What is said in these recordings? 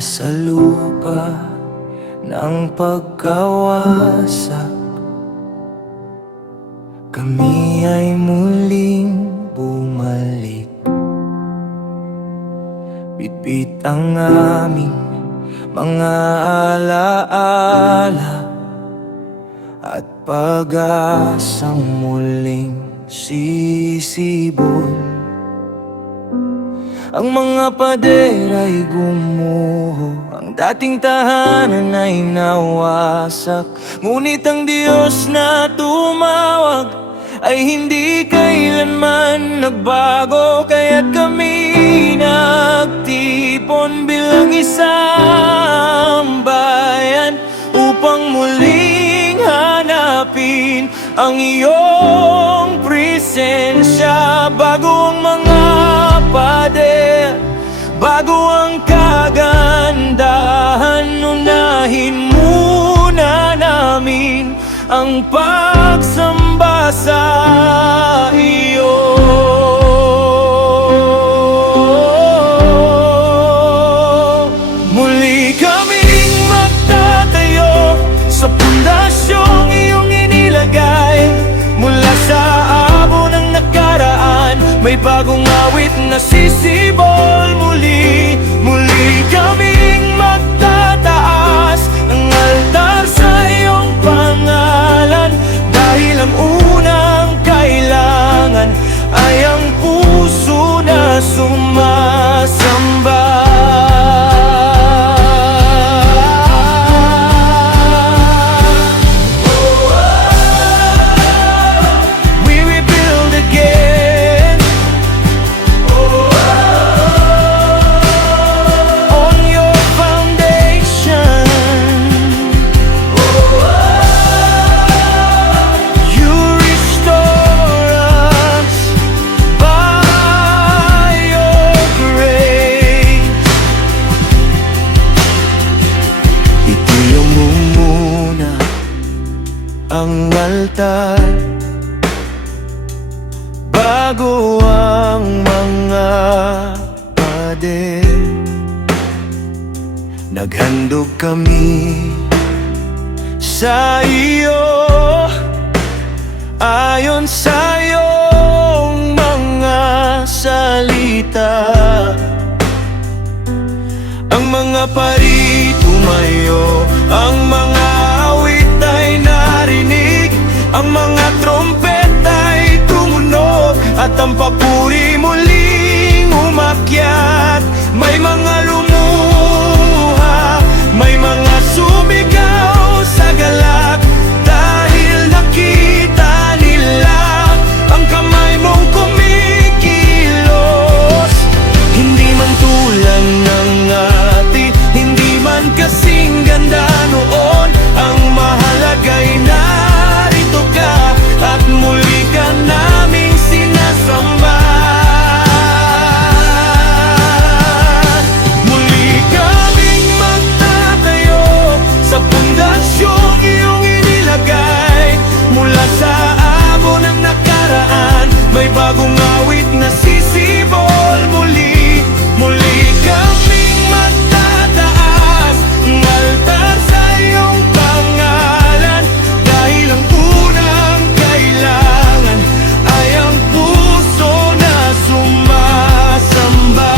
sa lupa ng pagkawasak, kami ay muling bumalik. Bitbit ang aming mga alaala at pag-asang muling sisibol. Ang mga pader ay gumuho, ang dating tahanan ay nawasak. Ngunit ang Diyos na tumawag ay hindi kailanman nagbago. Kaya't kami nagtipon bilang isang bayan upang muling hanapin ang iyong presensya. Bago ang mga pader, bago ang kagandahan, unahin muna namin ang pagsamba sa iyo. Muli kaming magtatayo sa pundasyong iyong inilagay. Mula sa abo ng nakaraan, may bagong awit na sisibol muli. Muli kaming magtataas ng altar sa iyong pangalan, dahil ang unang kailangan ay ang puso na sumasamba. Ang altar bago ang mga pader, naghandog kami sa iyo ayon sa iyong mga salita. Ang mga pari tumayo, ang mga awit ay narinig, ang mga trompeta ay tumunog, at ang papuri muling umakyat. May mga lumuha, may mga sumigaw sa galak, dahil nakita nila ang kamay mong kumikilos. Hindi man tulad ng ati, hindi man kasing ganda noon, ang mahalaga'y narito ka at muli ka naming sinasamba. Muli kaming magtatayo sa pundasyong iyong inilagay. Mula sa abo ng nakaraan, may bagong awit na sisibol muli. Muli kaming magtataas ng altar sa iyong pangalan, dahil ang unang kailangan ay ang puso na sumasamba.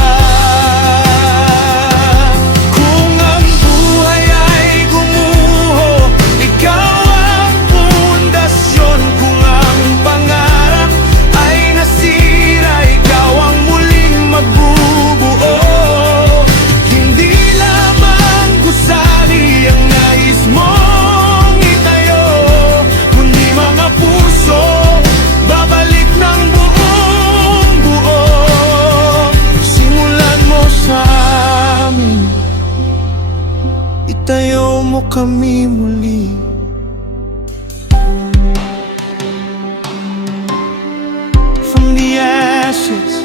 Kung ang buhay ay gumuho, ikaw ang pundasyon. Kung ang pangarap ay nasira, ikaw ang muling magbubuo. Hindi lamang gusali ang nais mong itayo, kundi mga puso babalik ng buong buo. Simulan mo sa amin, itayo mo kami muli. From the ashes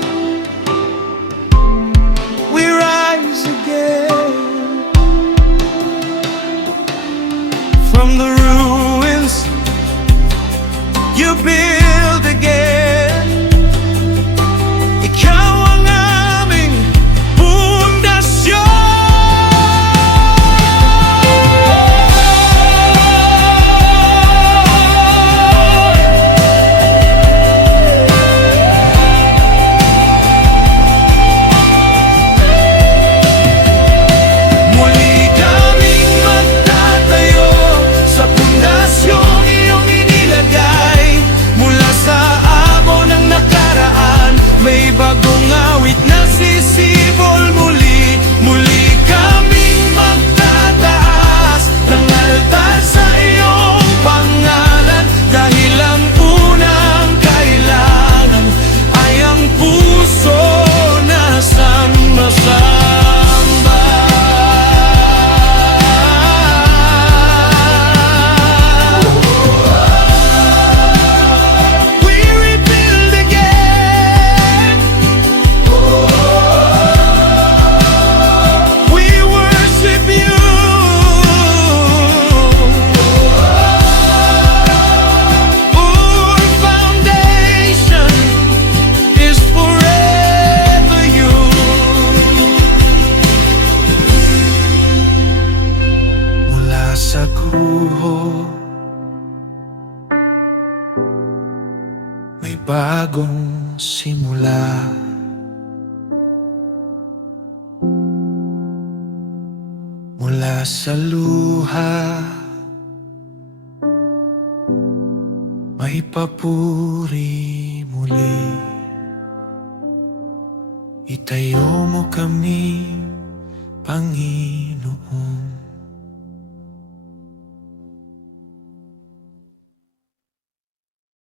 we rise again, from the ruins you build again. Ikaw ang aming pundasyon. sa guho, may bagong simula. Mula sa luha, may papuri muli. Itayo mo kami, Panginoon.